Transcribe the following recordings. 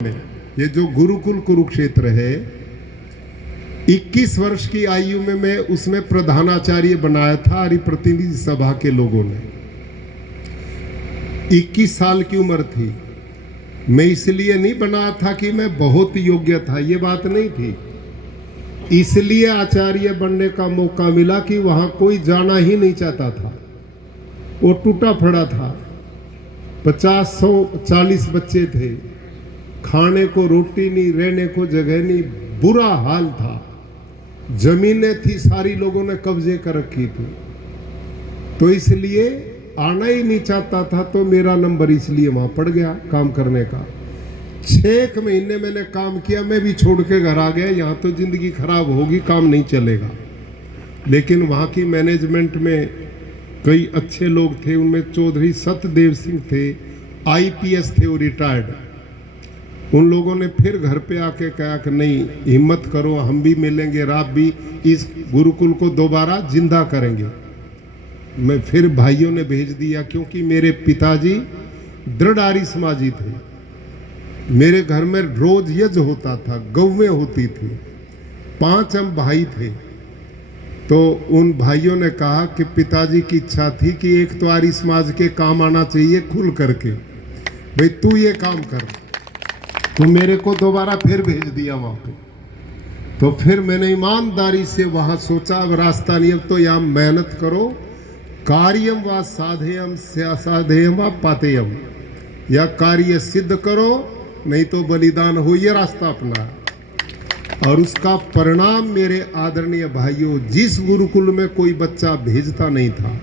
ये जो गुरुकुल कुरुक्षेत्र है, 21 वर्ष की आयु में मैं उसमें प्रधानाचार्य बनाया था हरि प्रतिनिधि सभा के लोगों ने। 21 साल की उम्र थी। मैं इसलिए नहीं बनाया था कि मैं बहुत योग्य था, ये बात नहीं थी। इसलिए आचार्य बनने का मौका मिला कि वहां कोई जाना ही नहीं चाहता था। वो टूटा पड़ा था। 50-140 बच्चे थे। खाने को रोटी नहीं, रहने को जगह नहीं, बुरा हाल था। जमीनें थी, सारी लोगों ने कब्जे कर रखी थी। तो इसलिए आना ही नहीं चाहता था। तो मेरा नंबर इसलिए वहां पड़ गया काम करने का। 6 महीने मैंने काम किया, मैं भी छोड़ के घर आ गया। यहाँ तो जिंदगी खराब होगी, काम नहीं चलेगा। लेकिन वहाँ की मैनेजमेंट में कई अच्छे लोग थे। उनमें चौधरी सत्यदेव सिंह थे, IPS थे, वो रिटायर्ड। उन लोगों ने फिर घर पे आके कहा कि नहीं, हिम्मत करो, हम भी मिलेंगे, आप भी इस गुरुकुल को दोबारा जिंदा करेंगे। मैं फिर भाइयों ने भेज दिया, क्योंकि मेरे पिताजी दृढ़ आर्य समाजी थे। मेरे घर में रोज यज्ञ होता था, गौवें होती थी। 5 हम भाई थे। तो उन भाइयों ने कहा कि पिताजी की इच्छा थी कि एक तो आर्य समाज के काम आना चाहिए खुल करके, भाई तू ये काम कर। तो मेरे को दोबारा फिर भेज दिया वहाँ पे। तो फिर मैंने ईमानदारी से वहाँ सोचा, अब रास्ता नहीं, अब तो यहाँ मेहनत करो। कार्यम व साधेयम साधेयम व पातेयम, या कार्य सिद्ध करो नहीं तो बलिदान हो, ये रास्ता अपना। और उसका परिणाम मेरे आदरणीय भाइयों, जिस गुरुकुल में कोई बच्चा भेजता नहीं था,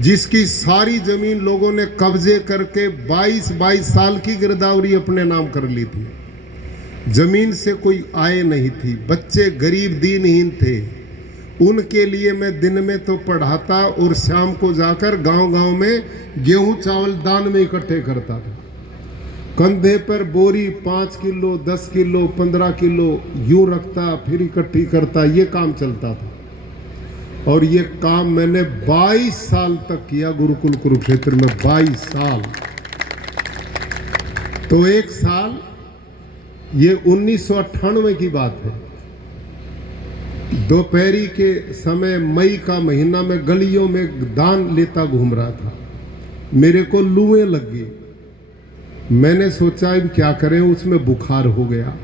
जिसकी सारी जमीन लोगों ने कब्जे करके 22 साल की गिरदावरी अपने नाम कर ली थी, जमीन से कोई आय नहीं थी, बच्चे गरीब दीनहीन थे, उनके लिए मैं दिन में तो पढ़ाता और शाम को जाकर गांव-गांव में गेहूं चावल दान में इकट्ठे करता था। कंधे पर बोरी 5 किलो, 10 किलो, 15 किलो यूं रखता, फिर इकट्ठी करता, ये काम चलता था। और ये काम मैंने 22 साल तक किया गुरुकुल कुरुक्षेत्र में, 22 साल। तो एक साल, ये 1998 की बात है, दोपहरी के समय मई का महीना में गलियों में दान लेता घूम रहा था। मेरे को लूएं लग गई। मैंने सोचा अब क्या करें, उसमें बुखार हो गया।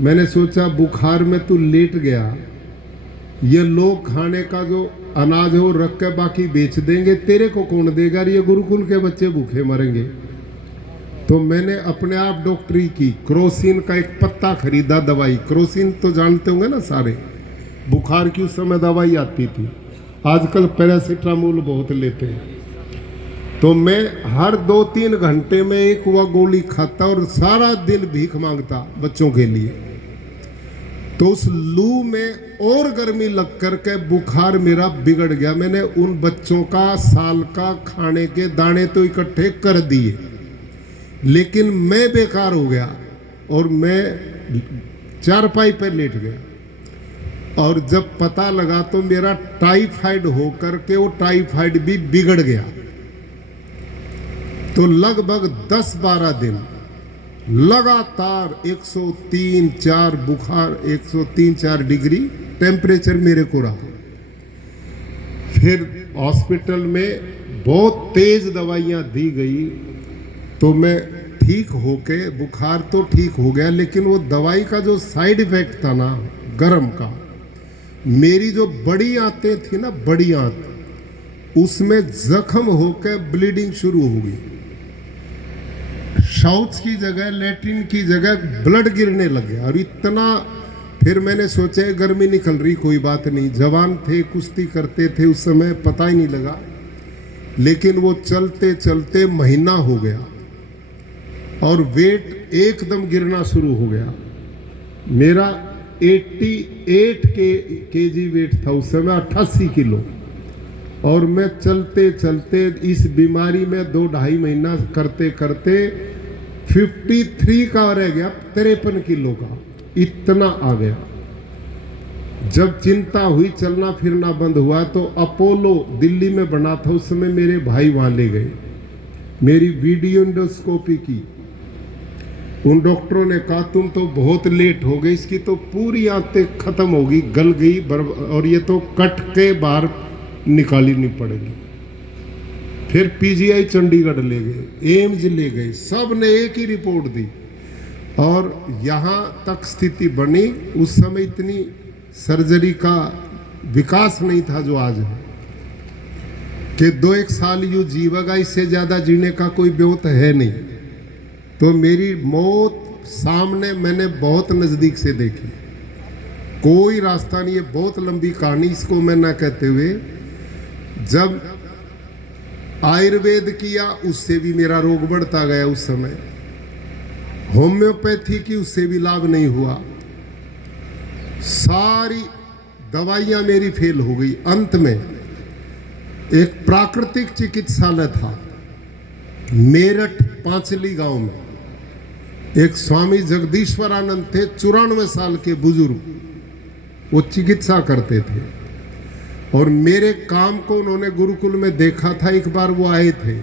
मैंने सोचा बुखार में तू लेट गया, ये लोग खाने का जो अनाज हो रख के बाकी बेच देंगे, तेरे को कौन देगा, ये गुरुकुल के बच्चे भूखे मरेंगे। तो मैंने अपने आप डॉक्टरी की, क्रोसिन का एक पत्ता खरीदा, दवाई। क्रोसिन तो जानते होंगे ना सारे, बुखार की उस समय दवाई आती थी। आजकल पैरासीटामोल बहुत लेते हैं। तो मैं हर 2-3 घंटे में एक वह गोली खाता और सारा दिन भीख मांगता बच्चों के लिए। तो उस लू में और गर्मी लग करके बुखार मेरा बिगड़ गया। मैंने उन बच्चों का साल का खाने के दाने तो इकट्ठे कर दिए, लेकिन मैं बेकार हो गया और मैं चारपाई पर लेट गया। और जब पता लगा तो मेरा टाइफाइड हो करके वो टाइफाइड भी बिगड़ गया। तो लगभग 10-12 दिन लगातार 103-4 बुखार, 103-4 डिग्री टेम्परेचर मेरे को रहा। फिर हॉस्पिटल में बहुत तेज दवाइयाँ दी गई, तो मैं ठीक होके, बुखार तो ठीक हो गया, लेकिन वो दवाई का जो साइड इफेक्ट था ना, गर्म का, मेरी जो बड़ी आंतें थी ना, बड़ी आंत, उसमें जख्म होकर ब्लीडिंग शुरू हो गई। शौच की जगह, लैट्रिन की जगह ब्लड गिरने लग गया। और इतना, फिर मैंने सोचा गर्मी निकल रही, कोई बात नहीं, जवान थे, कुश्ती करते थे उस समय, पता ही नहीं लगा। लेकिन वो चलते चलते महीना हो गया और वेट एकदम गिरना शुरू हो गया। मेरा 88 केजी वेट था उस समय, 88 किलो। और मैं चलते चलते इस बीमारी में 2-2.5 महीना करते करते 53 का रह गया, 53 किलो का, इतना आ गया। जब चिंता हुई, चलना फिरना बंद हुआ, तो अपोलो दिल्ली में बना था उस समय, मेरे भाई वहां ले गए, मेरी वीडियो एंडोस्कोपी की। उन डॉक्टरों ने कहा तुम तो बहुत लेट हो गए, इसकी तो पूरी आंतें खत्म होगी, गल गई, और ये तो कट के बाहर निकालनी पड़ेगी। फिर पीजीआई चंडीगढ़ ले गए, एम्स ले गए, सब ने एक ही रिपोर्ट दी। और यहाँ तक स्थिति बनी, उस समय इतनी सर्जरी का विकास नहीं था जो आज है, कि 2-1 साल यूँ जीवेगा, इससे ज़्यादा जीने का कोई ब्योत है नहीं। तो मेरी मौत सामने मैंने बहुत नज़दीक से देखी, कोई रास्ता नहीं है। बहुत लंबी कहानी, इसको मैं ना कहते हुए, जब आयुर्वेद किया उससे भी मेरा रोग बढ़ता गया। उस समय होम्योपैथी की, उससे भी लाभ नहीं हुआ। सारी दवाइयाँ मेरी फेल हो गई। अंत में एक प्राकृतिक चिकित्सालय था मेरठ पांचली गांव में, एक स्वामी जगदीश्वरानंद थे, 94 साल के बुजुर्ग, वो चिकित्सा करते थे। और मेरे काम को उन्होंने गुरुकुल में देखा था। एक बार वो आए थे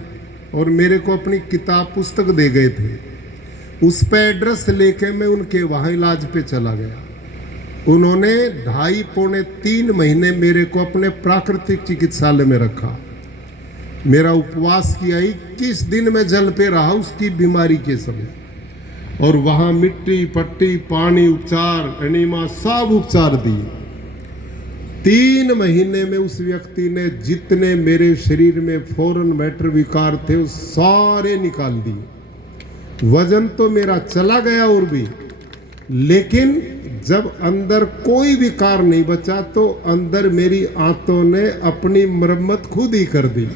और मेरे को अपनी किताब पुस्तक दे गए थे। उस पे एड्रेस लेके मैं उनके वहाँ इलाज पे चला गया। उन्होंने 2.5-3 महीने मेरे को अपने प्राकृतिक चिकित्सालय में रखा। मेरा उपवास किया, 21 दिन में जल पे रहा उसकी बीमारी के समय। और वहाँ मिट्टी पट्टी, पानी उपचार, एनीमा, सब उपचार दिए। 3 महीने में उस व्यक्ति ने जितने मेरे शरीर में फॉरेन मैटर विकार थे वो सारे निकाल दिए। वजन तो मेरा चला गया और भी, लेकिन जब अंदर कोई विकार नहीं बचा तो अंदर मेरी आंतों ने अपनी मरम्मत खुद ही कर दी।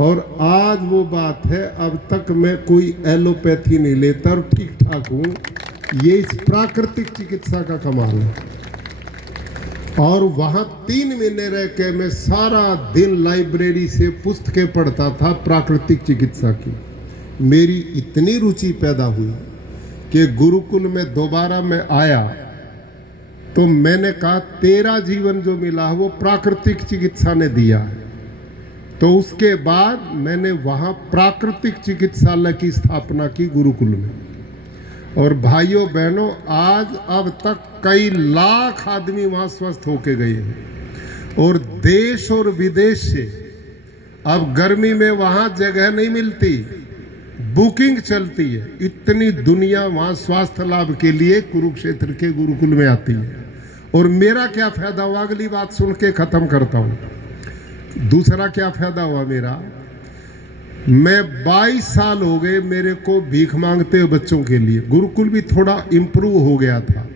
और आज वो बात है, अब तक मैं कोई एलोपैथी नहीं लेता और ठीक ठाक हूँ। ये इस प्राकृतिक चिकित्सा का कमाल है। और वहाँ 3 महीने रह के मैं सारा दिन लाइब्रेरी से पुस्तकें पढ़ता था प्राकृतिक चिकित्सा की। मेरी इतनी रुचि पैदा हुई कि गुरुकुल में दोबारा मैं आया तो मैंने कहा तेरा जीवन जो मिला वो प्राकृतिक चिकित्सा ने दिया है। तो उसके बाद मैंने वहाँ प्राकृतिक चिकित्सालय की स्थापना की गुरुकुल में। और भाइयों बहनों, आज अब तक कई लाख आदमी वहाँ स्वस्थ होके गए हैं। और देश और विदेश से, अब गर्मी में वहाँ जगह नहीं मिलती, बुकिंग चलती है। इतनी दुनिया वहाँ स्वास्थ्य लाभ के लिए कुरुक्षेत्र के गुरुकुल में आती है। और मेरा क्या फायदा हुआ, अगली बात सुन के खत्म करता हूँ। दूसरा क्या फायदा हुआ मेरा, मैं 22 साल हो गए मेरे को भीख मांगते हुए बच्चों के लिए। गुरुकुल भी थोड़ा इम्प्रूव हो गया था।